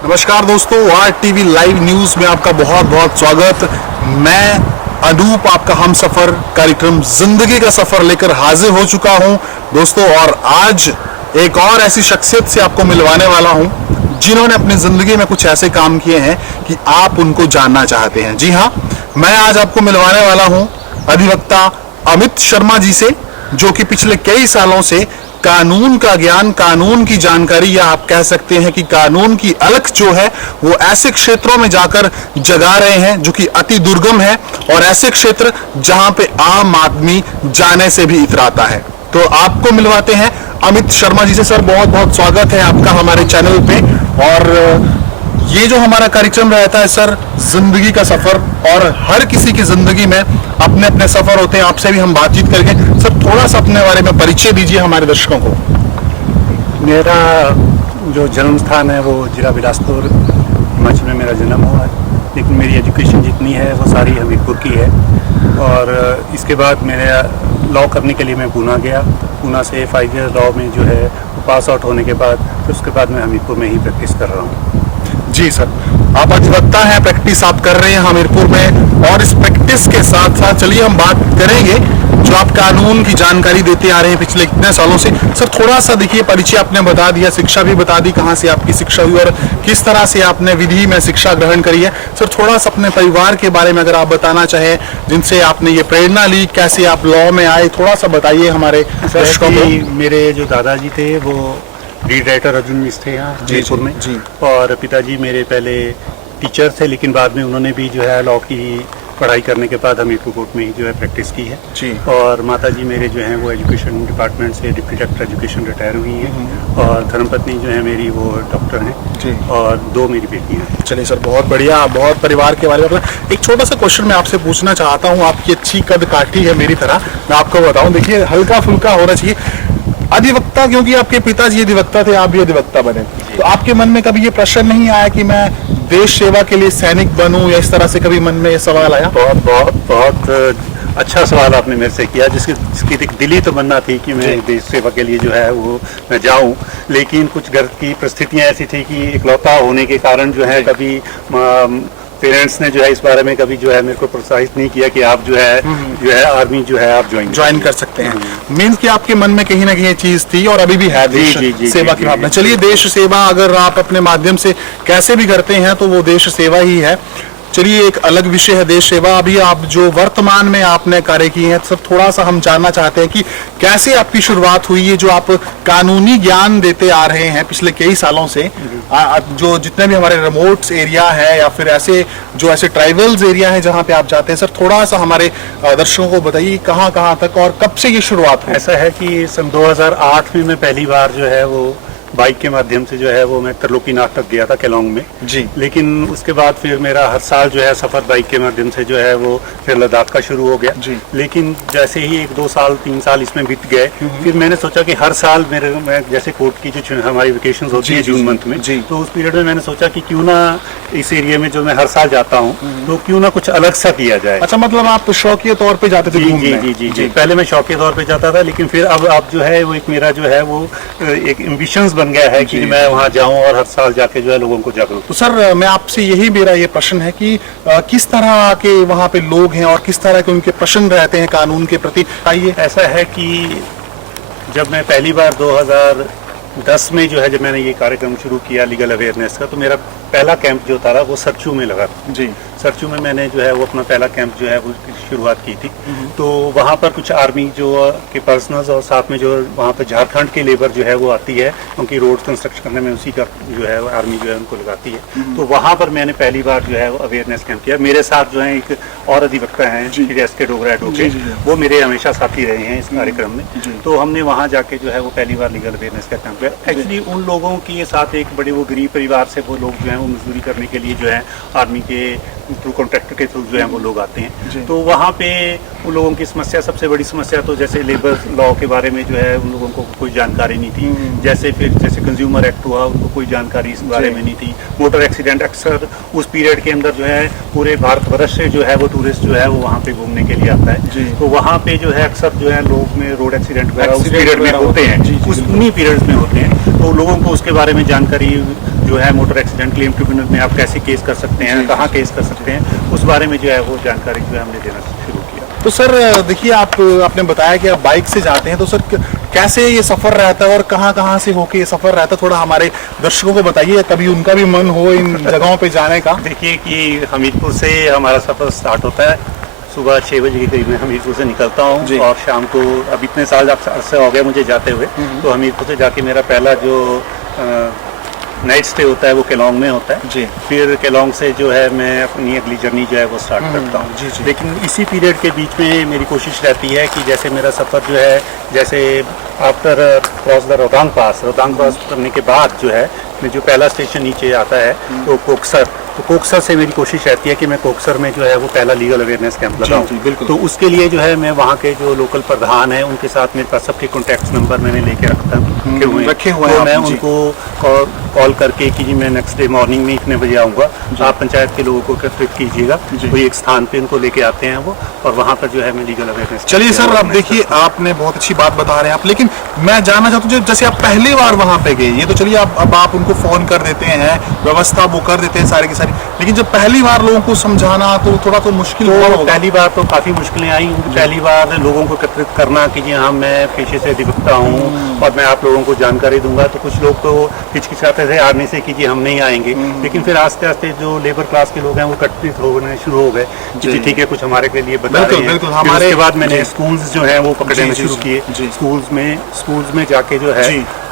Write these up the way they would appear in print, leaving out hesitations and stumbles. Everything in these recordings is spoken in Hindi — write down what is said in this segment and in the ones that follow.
नमस्कार दोस्तों, वार टीवी लाइव न्यूज में आपका बहुत बहुत स्वागत। मैं अनूप आपका हम सफर कार्यक्रम जिंदगी का सफर लेकर हाजिर हो चुका हूं दोस्तों। और आज एक और ऐसी शख्सियत से आपको मिलवाने वाला हूं जिन्होंने अपनी जिंदगी में कुछ ऐसे काम किए हैं कि आप उनको जानना चाहते हैं। जी हाँ, मैं आज आपको मिलवाने वाला हूं अधिवक्ता अमित शर्मा जी से, जो कि पिछले कई सालों से कानून का ज्ञान, कानून की जानकारी, या आप कह सकते हैं कि कानून की अलख जो है वो ऐसे क्षेत्रों में जाकर जगा रहे हैं जो कि अति दुर्गम है, और ऐसे क्षेत्र जहां पे आम आदमी जाने से भी इतराता है। तो आपको मिलवाते हैं अमित शर्मा जी से। सर, बहुत बहुत स्वागत है आपका हमारे चैनल पे। और ये जो हमारा कार्यक्रम रहता है सर, जिंदगी का सफर, और हर किसी की जिंदगी में अपने अपने सफर होते हैं। आपसे भी हम बातचीत करके सर थोड़ा सा अपने बारे में परिचय दीजिए हमारे दर्शकों को। मेरा जो जन्म स्थान है वो जिला बिलासपुर हिमाचल में मेरा जन्म हुआ है, लेकिन मेरी एजुकेशन जितनी है वो सारी हमीरपुर की है। और इसके बाद मेरे लॉ करने के लिए मैं पूना गया। पूना से 5 ईयर लॉ में जो है वो पास आउट होने के बाद फिर उसके बाद मैं हमीरपुर में ही प्रैक्टिस कर रहा हूँ। जी सर, आप अधिवक्ता हैं, प्रैक्टिस आप कर रहे हैं हमीरपुर में, और इस प्रैक्टिस के साथ साथ चलिए हम बात करेंगे जो आप कानून की जानकारी देते आ रहे हैं पिछले कितने सालों से। सर थोड़ा सा देखिए, परिचय आपने बता दिया, शिक्षा भी बता दी, कहाँ से आपकी शिक्षा हुई और किस तरह से आपने विधि में शिक्षा ग्रहण करी है। सर थोड़ा सा अपने परिवार के बारे में अगर आप बताना चाहें, जिनसे आपने ये प्रेरणा ली, कैसे आप लॉ में आए, थोड़ा सा बताइए हमारे दर्शकों को। मेरे जो दादाजी थे वो लीड राइटर अर्जुन मिस थे यहाँ जयपुर में जी। और पिताजी मेरे पहले टीचर थे, लेकिन बाद में उन्होंने भी जो है लॉ की पढ़ाई करने के बाद हमीरपुर कोर्ट में ही जो है प्रैक्टिस की है जी। और माताजी मेरे जो हैं वो एजुकेशन डिपार्टमेंट से डिप्टी डायरेक्टर एजुकेशन रिटायर हुई हैं, और धर्मपत्नी जो है मेरी वो डॉक्टर हैं जी, और 2 मेरी बेटियाँ हैं। चलिए सर, बहुत बढ़िया। बहुत परिवार के बारे में एक छोटा सा क्वेश्चन मैं आपसे पूछना चाहता हूँ। आपकी अच्छी कद काठी है मेरी तरह, मैं आपको बताऊं, देखिए हल्का फुल्का होना चाहिए। अधिवक्ता, क्योंकि आपके पिताजी अधिवक्ता थे, आप भी अधिवक्ता बने, तो आपके मन में कभी ये प्रश्न नहीं आया कि मैं देश सेवा के लिए सैनिक बनूं, या इस तरह से कभी मन में ये सवाल आया? बहुत बहुत बहुत अच्छा सवाल आपने मेरे से किया, जिसकी दिली तमन्ना थी कि मैं देश सेवा के लिए जो है वो मैं जाऊं, लेकिन कुछ घर की परिस्थितियां ऐसी थी कि इकलौता होने के कारण जो है कभी पेरेंट्स ने जो है इस बारे में कभी जो है मेरे को प्रोत्साहित नहीं किया कि आप जो है आर्मी जो है आप ज्वाइन कर सकते हैं। मीन्स कि आपके मन में कहीं ना कहीं चीज थी, और अभी भी है देश सेवा की भावना। चलिए, देश सेवा अगर आप अपने माध्यम से कैसे भी करते हैं तो वो देश सेवा ही है। चलिए, एक अलग विषय है देश सेवा। अभी आप जो वर्तमान में आपने कार्य किए हैं, सर थोड़ा सा हम जानना चाहते हैं कि कैसे आपकी शुरुआत हुई है, जो आप कानूनी ज्ञान देते आ रहे हैं पिछले कई सालों से। जो जितने भी हमारे रिमोट एरिया है या फिर ऐसे ट्राइबल्स एरिया है जहाँ पे आप जाते हैं, सर थोड़ा सा हमारे दर्शकों को बताइए कहाँ कहाँ तक और कब से ये शुरुआत हुई? ऐसा है कि सन 2008 में मैं पहली बार जो है वो बाइक के माध्यम से जो है वो मैं त्रिलोकीनाथ तक गया था केलोंग में जी। लेकिन उसके बाद फिर मेरा हर साल जो है सफ़र बाइक के माध्यम से जो है वो फिर लद्दाख का शुरू हो गया जी। लेकिन जैसे ही 1-2 साल 3 साल इसमें बीत गए, फिर मैंने सोचा कि हर साल मैं जैसे कोर्ट की जो हमारी वेकेशन होती है जून मंथ में, तो उस पीरियड में मैंने सोचा कि क्यों ना इस एरिया में जो मैं हर साल जाता हूँ तो क्यों ना कुछ अलग सा किया जाए। अच्छा, मतलब आप शौकिया तौर पे जाते थे? जी। पहले मैं शौकिया तौर पे जाता था, लेकिन फिर अब जो है वो एक मेरा जो है वो एक एम्बिशंस बन गया है कि मैं वहाँ जाऊँ और हर साल जाके जो है लोगों को जागरूक। तो सर मैं आपसे यही मेरा ये प्रश्न है कि किस तरह के वहाँ पे लोग हैं और किस तरह के उनके प्रश्न रहते हैं कानून के प्रति? आइए। ऐसा है कि जब मैं पहली बार 2010 में जो है जब मैंने ये कार्यक्रम शुरू किया लीगल अवेयरनेस का, तो मेरा पहला कैंप जो था वो सरचू में लगा जी। सरचू में मैंने जो है वो अपना पहला कैंप जो है वो शुरुआत की थी। तो वहाँ पर कुछ आर्मी जो के पर्सनल्स और साथ में जो वहाँ पर झारखंड की लेबर जो है वो आती है, क्योंकि रोड कंस्ट्रक्शन करने में उसी का जो है आर्मी जो है उनको लगाती है। तो वहाँ पर मैंने पहली बार जो है वो अवेयरनेस कैंप किया। मेरे साथ जो है एक और अधिवक्ता हैं SK डोगरा एडवोकेट, वो मेरे हमेशा साथी रहे हैं इस कार्यक्रम में। तो हमने वहाँ जाके जो है वो पहली बार लीगल अवेयरनेस का कैंप किया। एक्चुअली उन लोगों के साथ एक बड़े वो गरीब परिवार से वो लोग जो है वो मजदूरी करने के लिए जो है आर्मी के थ्रू कॉन्ट्रैक्टर के थ्रू जो है वो लोग आते हैं। तो वहाँ पे उन लोगों की समस्या, सबसे बड़ी समस्या तो जैसे लेबर लॉ के बारे में जो है उन लोगों को कोई जानकारी नहीं थी। जैसे कंज्यूमर एक्ट हुआ, उनको कोई जानकारी इस बारे में नहीं थी। मोटर एक्सीडेंट अक्सर उस पीरियड के अंदर जो है पूरे भारतवर्ष से जो है वो टूरिस्ट जो है वो वहाँ पे घूमने के लिए आता है। तो वहाँ पे जो है अक्सर जो है लोग में रोड एक्सीडेंट वगैरह उस पीरियड में होते हैं, उस उन्हीं पीरियड्स में होते हैं। तो लोगों को उसके बारे में जानकारी जो है मोटर एक्सीडेंट क्लेम ट्रिब्यूनल में आप कैसे केस कर सकते हैं, कहाँ केस कर सकते हैं, उस बारे में जो है वो जानकारी जो है हमने देना शुरू किया। तो सर देखिए, आपने बताया कि आप बाइक से जाते हैं, तो सर कैसे ये सफ़र रहता है और कहाँ से होके ये सफ़र रहता है, थोड़ा हमारे दर्शकों को बताइए, कभी उनका भी मन हो इन जगहों पे जाने का। देखिए कि हमीरपुर से हमारा सफ़र स्टार्ट होता है, सुबह 6 बजे के करीब में हमीरपुर से निकलता हूँ और शाम को, अब इतने साल अरसे हो गए मुझे जाते हुए, तो हमीरपुर से जाके मेरा पहला जो नाइट स्टे होता है वो केलोंग में होता है जी। फिर केलोंग से जो है मैं अपनी अगली जर्नी जो है वो स्टार्ट करता हूँ। लेकिन इसी पीरियड के बीच में मेरी कोशिश रहती है कि जैसे मेरा सफ़र जो है, जैसे after cross the Rohtang pass, Rohtang cross करने के बाद जो है जो पहला स्टेशन नीचे आता है तो कोकसर, तो कोकसर से मेरी कोशिश रहती है कि मैं कोकसर में जो है वो पहला लीगल अवेयरनेस कैंप लगाऊं। तो उसके लिए जो है मैं वहाँ के जो लोकल प्रधान हैं उनके साथ मेरे पास सबके कॉन्टैक्ट नंबर मैंने लेके रखे हुए हैं। तो मैं उनको कॉल करके कि जी मैं नेक्स्ट डे मॉर्निंग में इतने बजे आऊँगा, आप पंचायत के लोगों को एकत्रित कीजिएगा, कोई एक स्थान पे उनको लेके आते हैं वो, और वहाँ पर जो है मैं लीगल अवेयरनेस। चलिए सर, अब देखिए आपने बहुत अच्छी बात बता रहे हैं आप, लेकिन मैं जानना चाहता हूँ जैसे आप पहली बार वहाँ पे गए, ये तो चलिए अब आप उनको फोन कर देते हैं, व्यवस्था वो कर देते हैं सारी की सारी, लेकिन जब पहली बार लोगों को समझाना तो थोड़ा तो मुश्किल होगा। पहली बार तो काफ़ी मुश्किलें आई, पहली बार लोगों को एकत्रित करना कि जी हाँ मैं पेशे से अधिवक्ता हूँ और मैं आप लोगों को जानकारी दूंगा, तो कुछ लोग तो हिचकिचाते थे आने से कि जी हम नहीं आएंगे, लेकिन फिर आस्ते आस्ते जो लेबर क्लास के लोग हैं वो एकत्रित होने शुरू हो गए कि ठीक है कुछ हमारे के लिए बता रहे हैं। हमारे बाद मैंने स्कूल्स जो है वो पकड़ने शुरू किए, स्कूल्स में जाके जो है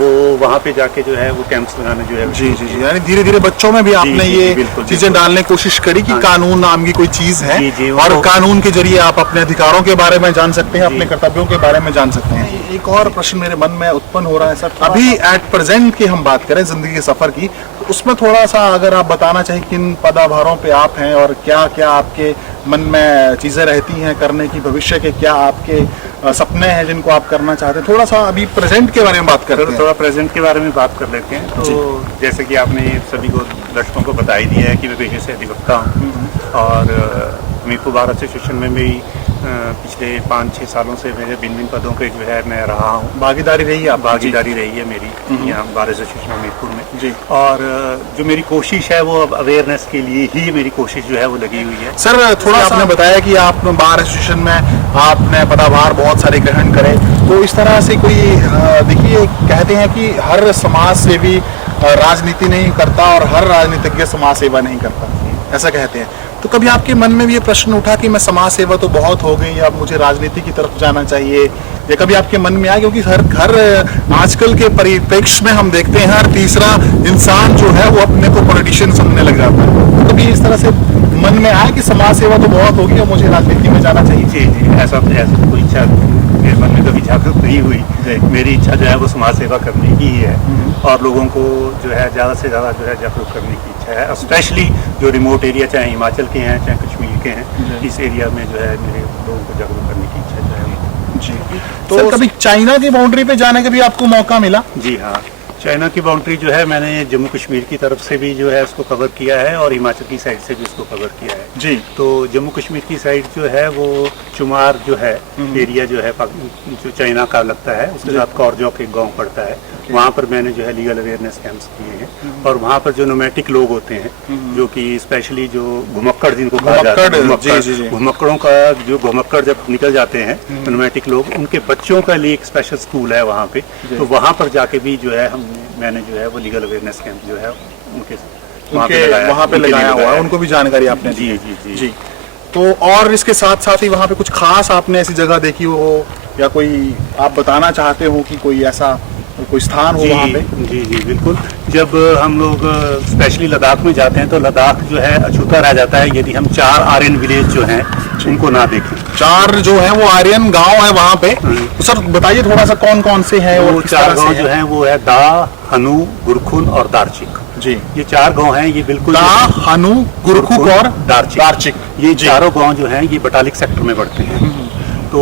वो वहाँ पे जाके जो है वो कैंप्स लगाने जो है। जी, यानी धीरे धीरे बच्चों में भी आपने ये चीजें डालने की कोशिश करी कि कानून नाम की कोई चीज है और कानून के जरिए आप अपने अधिकारों के बारे में जान सकते हैं, अपने कर्तव्यों के बारे में जान सकते हैं। एक और प्रश्न मेरे मन में उत्पन्न हो रहा है सर, अभी एट प्रेजेंट की हम बात करें जिंदगी के सफर की, तो उसमें थोड़ा सा अगर आप बताना चाहिए किन पदाभारों पे आप हैं और क्या क्या आपके मन में चीजें रहती हैं करने की, भविष्य के क्या आपके सपने हैं जिनको आप करना चाहते हैं, थोड़ा सा अभी प्रेजेंट के बारे में बात करते हैं। थोड़ा प्रेजेंट के बारे में बात कर लेते हैं। तो जैसे कि आपने सभी को दर्शकों को बता ही दिया है कि मैं पेशे से अधिवक्ता हूँ और हमीरपुर बार एसोसिएशन में भी पिछले 5-6 सालों से मेरे भिन्न पदों पे जो है मैं रहा हूँ। भागीदारी रही है, भागीदारी रही है मेरी यहाँ बार एसोसिएशन हमीरपुर में जी। और जो मेरी कोशिश है वो अब अवेयरनेस के लिए ही मेरी कोशिश जो है वो लगी हुई है। सर थोड़ा आपने बताया कि आप बार एसोसिएशन में आपने पदभार बहुत सारे ग्रहण करे, तो इस तरह से कोई देखिए कहते हैं कि हर समाज सेवी राजनीति नहीं करता और हर राजनीतिज्ञ समाज सेवा नहीं करता, ऐसा कहते हैं। तो कभी आपके मन में भी ये प्रश्न उठा कि मैं समाज सेवा तो बहुत हो गई, अब मुझे राजनीति की तरफ जाना चाहिए, या कभी आपके मन में आया? क्योंकि हर आजकल के परिप्रेक्ष्य में हम देखते हैं हर तीसरा इंसान जो है वो अपने को पॉलिटिशियन समझने लग जाता है, तो कभी इस तरह से मन में आया कि समाज सेवा तो बहुत होगी और मुझे राजनीति में जाना चाहिए? जी, ऐसा कोई इच्छा मेरे मन में कभी जागरूक नहीं हुई। मेरी इच्छा जो है वो समाज सेवा करने की ही है और लोगों को जो है ज़्यादा से ज़्यादा जो है जागरूक करने की इच्छा है, स्पेशली जो रिमोट एरिया चाहे हिमाचल के हैं चाहे कश्मीर के हैं, इस एरिया में जो है मेरे लोगों को जागरूक करने की इच्छा जो है। जी, तो सर कभी चाइना की बाउंड्री पे जाने का भी आपको मौका मिला? जी हाँ, चाइना की बाउंड्री जो है मैंने जम्मू कश्मीर की तरफ से भी जो है उसको कवर किया है और हिमाचल की साइड से भी उसको कवर किया है जी। तो जम्मू कश्मीर की साइड जो है वो चुमार जो है एरिया जो है जो चाइना का लगता है, उसके साथ कौरजौक एक गांव पड़ता है, वहाँ पर मैंने जो है लीगल अवेयरनेस कैंप्स किए हैं और वहाँ पर जो नोमैटिक लोग होते हैं जो कि स्पेशली जो घुमक्कड़ जिनको कहा जाता है, घुमक्कड़ों का जो घुमक्कड़ जब निकल जाते हैं तो नोमैटिक लोग, उनके बच्चों का लिए एक स्पेशल स्कूल है वहाँ पे, तो वहाँ पर जाके भी जो है मैंने जो है वो लीगल अवेयरनेस कैंप जो है उनके वहाँ पे लगाया हुआ है, उनको भी जानकारी आपने दी? जी। तो और इसके साथ साथ ही वहाँ पे कुछ खास आपने ऐसी जगह देखी हो या कोई आप बताना चाहते हो कि कोई ऐसा कोई स्थान हो वहाँ पे? जी बिल्कुल। जब हम लोग स्पेशली लद्दाख में जाते हैं तो लद्दाख जो है अछूता रह जाता है यदि हम 4 आर्यन विलेज जो हैं उनको ना देखें। 4 जो है वो आर्यन गांव है वहाँ पे, तो सर बताइए थोड़ा सा कौन कौन से हैं वो 4 गांव जो हैं? वो है दा, हनु, गुरखुन और दारचिक। जी, ये 4 गांव हैं, ये बिल्कुल दा, हनु, गुरखुक और दारचिक। ये चारों गांव जो हैं ये बटालिक सेक्टर में पड़ते हैं। तो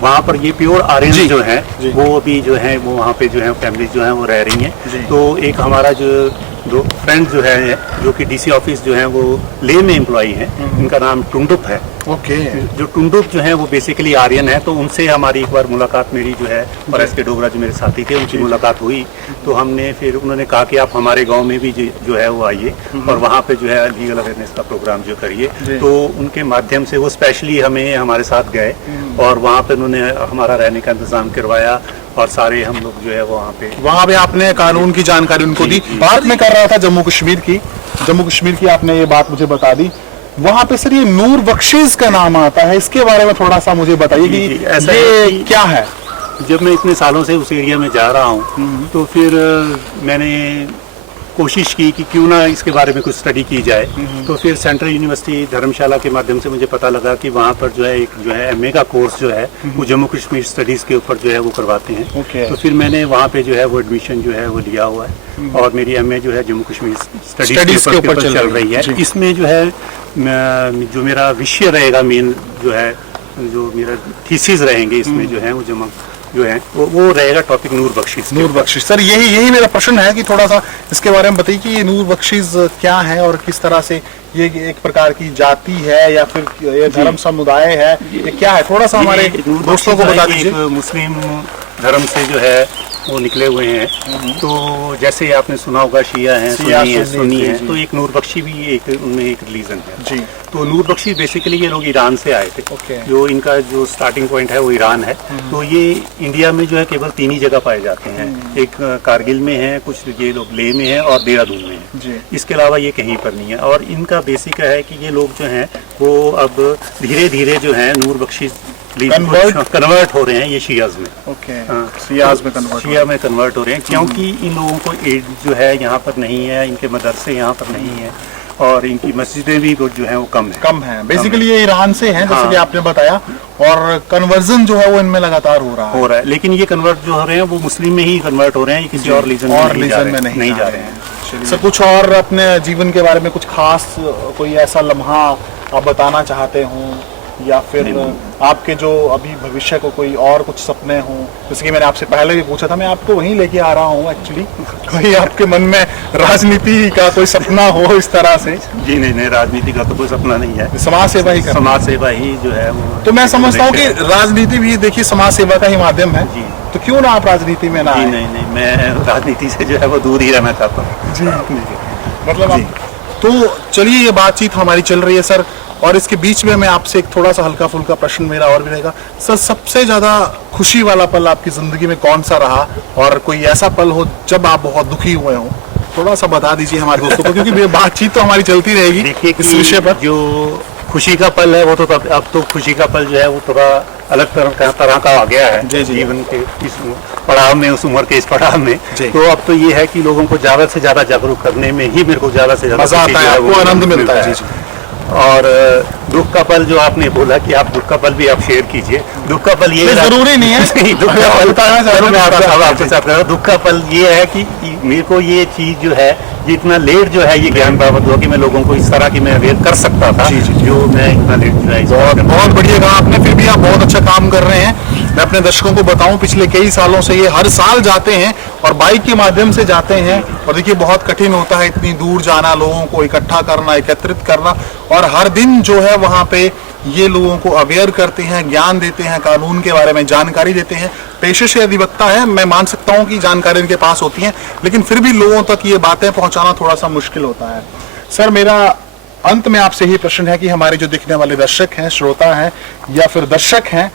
वहाँ पर ये प्योर आर्यन जो है वो अभी जो है वो वहाँ पे जो है फैमिली जो है वो रह रही हैं। तो एक हमारा जो दो फ्रेंड जो है, जो कि डीसी ऑफिस जो है वो ले में एम्प्लॉई हैं, इनका नाम टुंडुप है। ओके। जो टुंडुप जो है वो बेसिकली आर्यन है, तो उनसे हमारी एक बार मुलाकात मेरी जो है, और एस के डोगरा जो मेरे साथी थे उनकी मुलाकात हुई। तो हमने फिर उन्होंने कहा कि आप हमारे गांव में भी जो है वो आइए और वहाँ पे जो है लीगल अवेयरनेस का प्रोग्राम जो करिए। तो उनके माध्यम से वो स्पेशली हमें हमारे साथ गए और वहाँ पे उन्होंने हमारा रहने का इंतजाम करवाया और सारे हम लोग जो है वो वहाँ पे आपने कानून की जानकारी उनको दी। बात मैं कर रहा था जम्मू कश्मीर की आपने ये बात मुझे बता दी। वहाँ पे सर ये नूर बख्शीज का नाम आता है, इसके बारे में थोड़ा सा मुझे बताइए कि ऐसा ये क्या है। जब मैं इतने सालों से उस एरिया में जा रहा हूँ तो फिर मैंने कोशिश की कि क्यों ना इसके बारे में कुछ स्टडी की जाए। तो फिर सेंट्रल यूनिवर्सिटी धर्मशाला के माध्यम से मुझे पता लगा कि वहाँ पर जो है एक जो है एमए का कोर्स जो है वो जम्मू कश्मीर स्टडीज़ के ऊपर जो है वो करवाते हैं। तो फिर मैंने वहाँ पे जो है वो एडमिशन जो है वो लिया हुआ है और मेरी एमए जो है जम्मू कश्मीर स्टडीज़ के ऊपर चल रही है। इसमें जो है जो मेरा विषय रहेगा मेन जो है, जो मेरा थीसिस रहेंगे इसमें जो है वो जमा जो है वो रहेगा टॉपिक नूर बख्शीज। सर यही मेरा प्रश्न है कि थोड़ा सा इसके बारे में बताइए कि ये नूर बख्शीज क्या है और किस तरह से ये एक प्रकार की जाति है या फिर ये धर्म समुदाय है, ये क्या है, थोड़ा सा हमारे दोस्तों को बता दीजिए। मुस्लिम धर्म से जो है वो निकले हुए हैं। तो जैसे आपने सुना होगा शिया हैं, सुन्नी हैं, तो एक नूर बख्शी भी एक उनमें एक रिलीजन है जी। तो नूर बख्शी बेसिकली ये लोग ईरान से आए थे। जो इनका जो स्टार्टिंग पॉइंट है वो ईरान है। तो ये इंडिया में जो है केवल 3 ही जगह पाए जाते हैं, एक कारगिल में है, कुछ ये लोग लेह में है और देहरादून में है। इसके अलावा ये कहीं पर नहीं है। और इनका बेसिक है कि ये लोग जो हैं वो अब धीरे धीरे जो है नूर बख्शी कन्वर्ट हो रहे हैं ये शियाज में। शिया में कन्वर्ट हो रहे हैं क्योंकि इन लोगों को एड जो है यहाँ पर नहीं है, इनके मदरसे यहाँ पर नहीं है और इनकी मस्जिदें भी जो है वो कम है। बेसिकली ये ईरान से हैं जैसे कि आपने बताया, और कन्वर्जन जो है वो इनमें लगातार हो रहा है। लेकिन ये कन्वर्ट जो हो रहे हैं वो मुस्लिम में ही कन्वर्ट हो रहे हैं, किसी और रिलीजन में नहीं जा रहे हैं। सर कुछ और अपने जीवन के बारे में कुछ खास कोई ऐसा लम्हा आप बताना चाहते हो या फिर आपके जो अभी भविष्य को कोई और कुछ सपने हों, जैसे कि मैंने आपसे पहले भी पूछा था, मैं आपको वहीं लेके आ रहा हूँ एक्चुअली, कोई आपके मन में राजनीति का कोई सपना हो इस तरह से? जी नहीं, राजनीति का तो कोई सपना नहीं है, समाज सेवा ही जो है वो। तो मैं समझता हूँ कि राजनीति भी देखिए समाज सेवा का ही माध्यम है, तो क्यों ना आप राजनीति में ना? नहीं, मैं राजनीति से जो है वो दूर ही रहना चाहता हूँ जी। मतलब तो चलिए ये बातचीत हमारी चल रही है सर, और इसके बीच में मैं आपसे एक थोड़ा सा हल्का फुल्का प्रश्न मेरा और भी रहेगा सर। सबसे ज्यादा खुशी वाला पल आपकी जिंदगी में कौन सा रहा, और कोई ऐसा पल हो जब आप बहुत दुखी हुए हो, थोड़ा सा बता दीजिए हमारे दोस्तों को, क्योंकि बातचीत तो हमारी चलती रहेगी इस विषय पर। जो खुशी का पल है वो तो अब तो खुशी का पल जो है वो थोड़ा अलग तरह का आ गया है जीवन के इस पड़ाव में, उस उम्र के इस पड़ाव में। तो अब तो ये है कि लोगों को ज्यादा से ज्यादा जागरूक करने में ही मेरे को ज्यादा से ज्यादा मजा आता है, आपको आनंद मिलता है। और दुख का पल जो आपने बोला कि आप दुख का पल भी आप शेयर कीजिए। दुख का पल ये जरूरी नहीं है दुख का पल ये है कि मेरे को ये चीज जो है ये इतना लेट जो है ये ज्ञान प्राप्त हुआ कि मैं लोगों को इस तरह की मैं अवेयर कर सकता था जो मैं इतना लेट जो है। बहुत बढ़िया कहा आपने, फिर भी आप बहुत अच्छा काम कर रहे हैं। मैं अपने दर्शकों को बताऊं, पिछले कई सालों से ये हर साल जाते हैं और बाइक के माध्यम से जाते हैं, और देखिए बहुत कठिन होता है इतनी दूर जाना, लोगों को इकट्ठा करना, एकत्रित करना, और हर दिन जो है वहाँ पे ये लोगों को अवेयर करते हैं, ज्ञान देते हैं, कानून के बारे में जानकारी देते हैं। पेशे से अधिवक्ता है, मैं मान सकता हूँ कि जानकारी इनके पास होती है, लेकिन फिर भी लोगों तक ये बातें पहुँचाना थोड़ा सा मुश्किल होता है। सर मेरा अंत में आपसे यही प्रश्न है कि हमारे जो दिखने वाले दर्शक हैं, श्रोता हैं या फिर दर्शक हैं,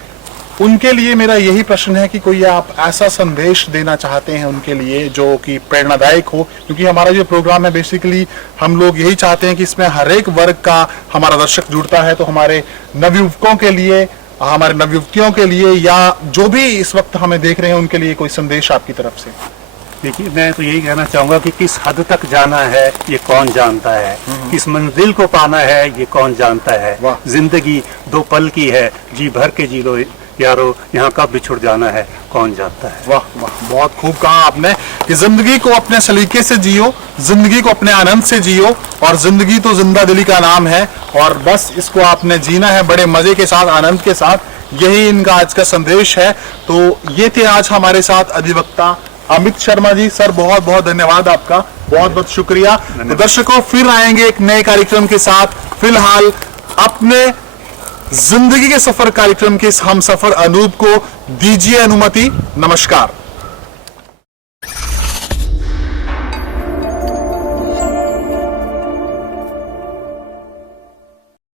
उनके लिए मेरा यही प्रश्न है कि कोई आप ऐसा संदेश देना चाहते हैं उनके लिए जो कि प्रेरणादायक हो, क्योंकि हमारा जो प्रोग्राम है बेसिकली हम लोग यही चाहते हैं कि इसमें हर एक वर्ग का हमारा दर्शक जुड़ता है। तो हमारे नवयुवकों के लिए, हमारे नवयुवतियों के लिए, या जो भी इस वक्त हमें देख रहे हैं उनके लिए कोई संदेश आपकी तरफ से? देखिए मैं तो यही कहना चाहूंगा कि किस हद तक जाना है ये कौन जानता है, किस मंजिल को पाना है ये कौन जानता है। जिंदगी 2 पल की है, जी भर के जी लो यारो, यहाँ कब बिछुड़ जाना है कौन जानता है। वाह वाह, बहुत खूब कहा आपने कि जिंदगी को अपने सलीके से जियो, जिंदगी को अपने आनंद से जियो, और जिंदगी तो जिंदा दिली का नाम है, और बस इसको आपने जीना है बड़े मजे के साथ, आनंद के साथ। यही इनका आज का संदेश है। तो ये थे आज हमारे साथ अधिवक्ता अमित शर्मा जी, सर बहुत बहुत धन्यवाद आपका, बहुत बहुत शुक्रिया। तो दर्शकों, फिर आएंगे एक नए कार्यक्रम के साथ। फिलहाल अपने जिंदगी के सफर कार्यक्रम के इस हम सफर अनूप को दीजिए अनुमति। नमस्कार।